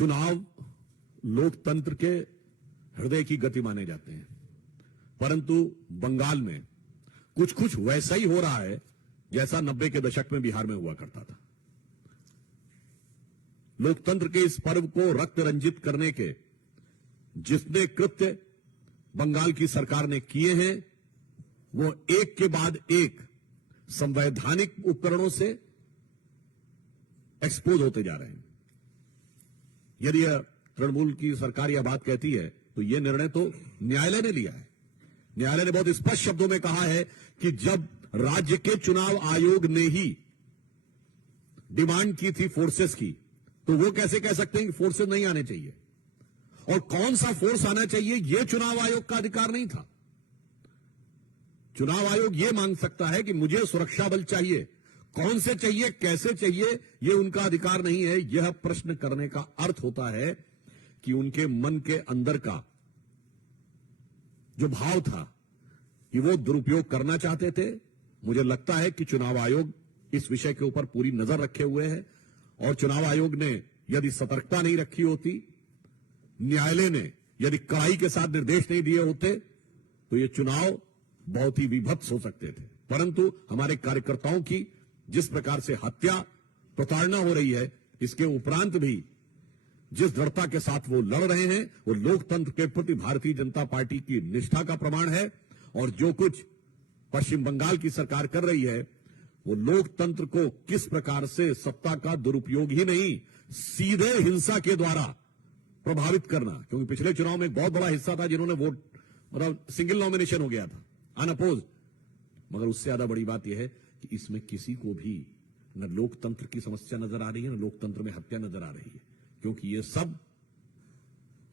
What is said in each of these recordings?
चुनाव लोकतंत्र के हृदय की गति माने जाते हैं, परंतु बंगाल में कुछ कुछ वैसा ही हो रहा है जैसा 90 के दशक में बिहार में हुआ करता था। लोकतंत्र के इस पर्व को रक्त रंजित करने के जितने कृत्य बंगाल की सरकार ने किए हैं, वो एक के बाद एक संवैधानिक उपकरणों से एक्सपोज होते जा रहे हैं। यदि तृणमूल की सरकार यह बात कहती है तो यह निर्णय तो न्यायालय ने लिया है। न्यायालय ने बहुत स्पष्ट शब्दों में कहा है कि जब राज्य के चुनाव आयोग ने ही डिमांड की थी फोर्सेस की, तो वो कैसे कह सकते हैं कि फोर्सेस नहीं आने चाहिए, और कौन सा फोर्स आना चाहिए यह चुनाव आयोग का अधिकार नहीं था। चुनाव आयोग यह मांग सकता है कि मुझे सुरक्षा बल चाहिए, कौन से चाहिए, कैसे चाहिए, यह उनका अधिकार नहीं है। यह प्रश्न करने का अर्थ होता है कि उनके मन के अंदर का जो भाव था कि वो दुरुपयोग करना चाहते थे। मुझे लगता है कि चुनाव आयोग इस विषय के ऊपर पूरी नजर रखे हुए है, और चुनाव आयोग ने यदि सतर्कता नहीं रखी होती, न्यायालय ने यदि कड़ाई के साथ निर्देश नहीं दिए होते, तो ये चुनाव बहुत ही विभत्स हो सकते थे। परंतु हमारे कार्यकर्ताओं की जिस प्रकार से हत्या, प्रताड़ना हो रही है, इसके उपरांत भी जिस दृढ़ता के साथ वो लड़ रहे हैं, वो लोकतंत्र के प्रति भारतीय जनता पार्टी की निष्ठा का प्रमाण है। और जो कुछ पश्चिम बंगाल की सरकार कर रही है, वो लोकतंत्र को किस प्रकार से सत्ता का दुरुपयोग ही नहीं, सीधे हिंसा के द्वारा प्रभावित करना। क्योंकि पिछले चुनाव में एक बहुत बड़ा हिस्सा था जिन्होंने वोट, मतलब सिंगल नॉमिनेशन हो गया था, अनअपोज। मगर उससे ज्यादा बड़ी बात यह है कि इसमें किसी को भी न लोकतंत्र की समस्या नजर आ रही है, न लोकतंत्र में हत्या नजर आ रही है। क्योंकि ये सब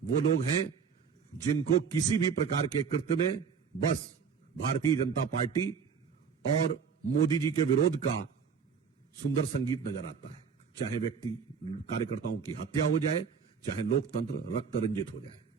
वो लोग हैं जिनको किसी भी प्रकार के कृत्य में बस भारतीय जनता पार्टी और मोदी जी के विरोध का सुंदर संगीत नजर आता है। चाहे व्यक्ति कार्यकर्ताओं की हत्या हो जाए, चाहे लोकतंत्र रक्त रंजित हो जाए।